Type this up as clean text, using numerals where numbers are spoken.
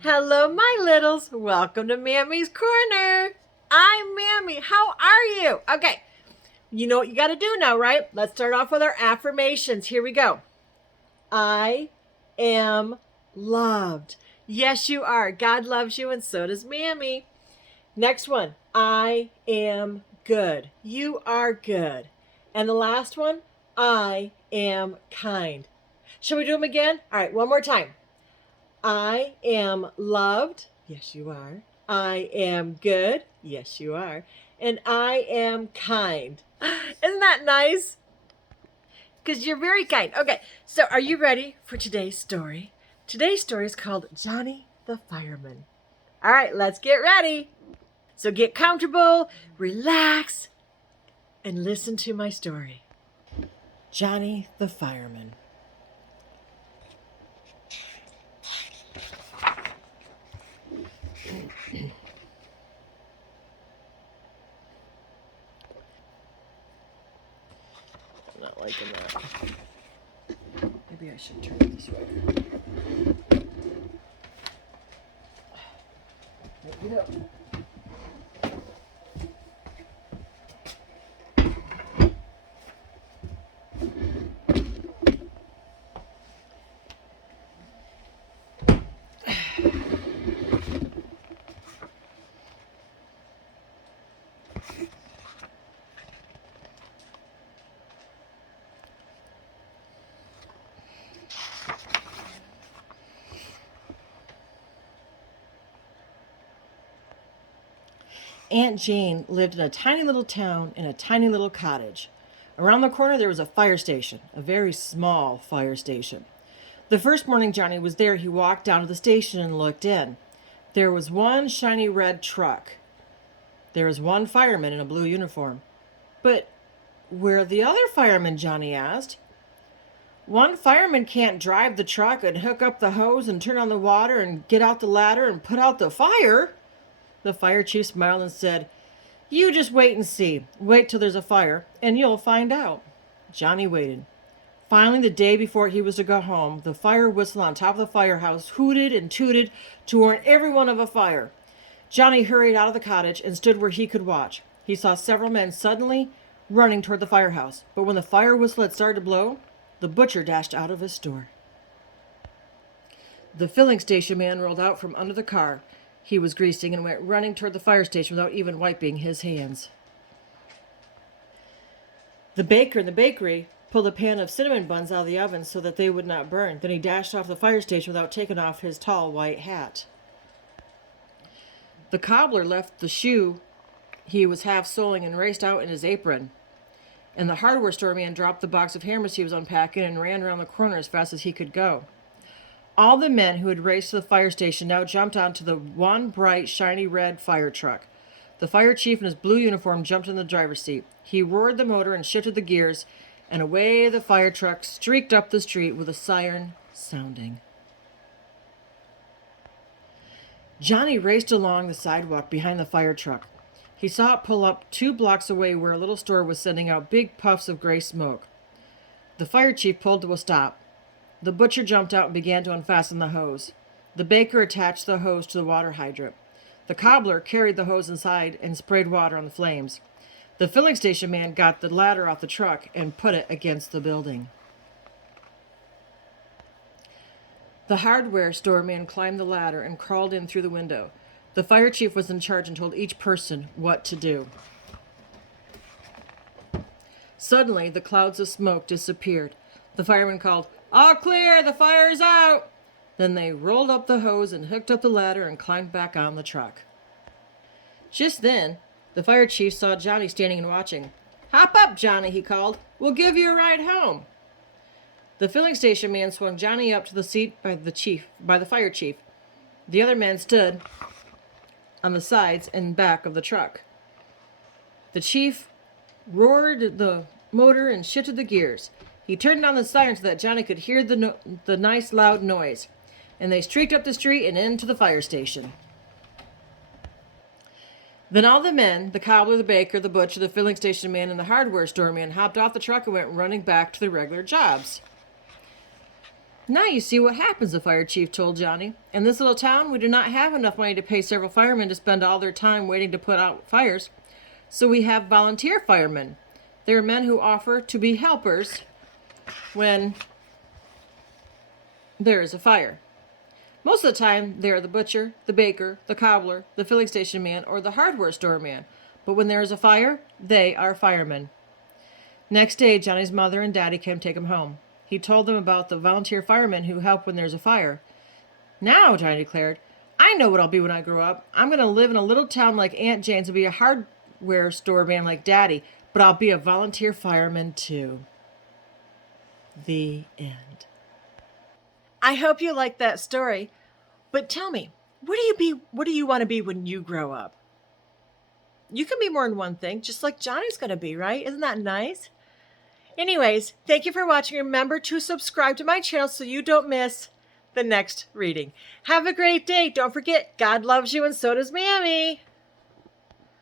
Hello, my littles. Welcome to Mammy's Corner. I'm Mammy. How are you? Okay, you know what you got to do now, right? Let's start off with our affirmations. Here we go. I am loved. Yes, you are. God loves you, and so does Mammy. Next one. I am good. You are good. And the last one. I am kind. Shall we do them again? All right, one more time. I am loved. Yes, you are. I am good. Yes, you are. And I am kind. Isn't that nice? Because you're very kind. Okay, so are you ready for today's story? Today's story is called Johnny the Fireman. All right, let's get ready. So get comfortable, relax, and listen to my story. Johnny the Fireman. Not liking that. Maybe I should turn it this way. There we go. Aunt Jane lived in a tiny little town in a tiny little cottage. Around the corner there was a fire station, a very small fire station. The first morning Johnny was there, he walked down to the station and looked in. There was one shiny red truck. There was one fireman in a blue uniform. But where are the other firemen? Johnny asked. One fireman can't drive the truck and hook up the hose and turn on the water and get out the ladder and put out the fire. The fire chief smiled and said, "You just wait and see. Wait till there's a fire, and you'll find out." Johnny waited. Finally, the day before he was to go home, the fire whistle on top of the firehouse hooted and tooted to warn everyone of a fire. Johnny hurried out of the cottage and stood where he could watch. He saw several men suddenly running toward the firehouse, but when the fire whistle had started to blow, the butcher dashed out of his store. The filling station man rolled out from under the car he was greasing and went running toward the fire station without even wiping his hands. The baker in the bakery pulled a pan of cinnamon buns out of the oven so that they would not burn. Then he dashed off the fire station without taking off his tall white hat. The cobbler left the shoe he was half soling and raced out in his apron. And the hardware store man dropped the box of hammers he was unpacking and ran around the corner as fast as he could go. All the men who had raced to the fire station now jumped onto the one bright, shiny red fire truck. The fire chief in his blue uniform jumped in the driver's seat. He roared the motor and shifted the gears, and away the fire truck streaked up the street with a siren sounding. Johnny raced along the sidewalk behind the fire truck. He saw it pull up 2 blocks away where a little store was sending out big puffs of gray smoke. The fire chief pulled to a stop. The butcher jumped out and began to unfasten the hose. The baker attached the hose to the water hydrant. The cobbler carried the hose inside and sprayed water on the flames. The filling station man got the ladder off the truck and put it against the building. The hardware store man climbed the ladder and crawled in through the window. The fire chief was in charge and told each person what to do. Suddenly, the clouds of smoke disappeared. The fireman called, "All clear, the fire's out!" Then they rolled up the hose and hooked up the ladder and climbed back on the truck. Just then, the fire chief saw Johnny standing and watching. "Hop up, Johnny," he called. "We'll give you a ride home." The filling station man swung Johnny up to the seat by the fire chief. The other men stood on the sides and back of the truck. The chief roared the motor and shifted the gears. He turned on the siren so that Johnny could hear the nice loud noise. And they streaked up the street and into the fire station. Then all the men, the cobbler, the baker, the butcher, the filling station man, and the hardware store man hopped off the truck and went running back to their regular jobs. Now you see what happens, the fire chief told Johnny. In this little town, we do not have enough money to pay several firemen to spend all their time waiting to put out fires. So we have volunteer firemen. They are men who offer to be helpers when there is a fire. Most of the time, they are the butcher, the baker, the cobbler, the filling station man, or the hardware store man. But when there is a fire, they are firemen. Next day, Johnny's mother and daddy came to take him home. He told them about the volunteer firemen who help when there's a fire. Now, Johnny declared, I know what I'll be when I grow up. I'm going to live in a little town like Aunt Jane's and be a hardware store man like Daddy, but I'll be a volunteer fireman too. The end. I hope you liked that story. But tell me, what do you want to be when you grow up? You can be more than one thing, just like Johnny's going to be, right? Isn't that nice? Anyways, thank you for watching. Remember to subscribe to my channel so you don't miss the next reading. Have a great day. Don't forget, God loves you and so does Mammy.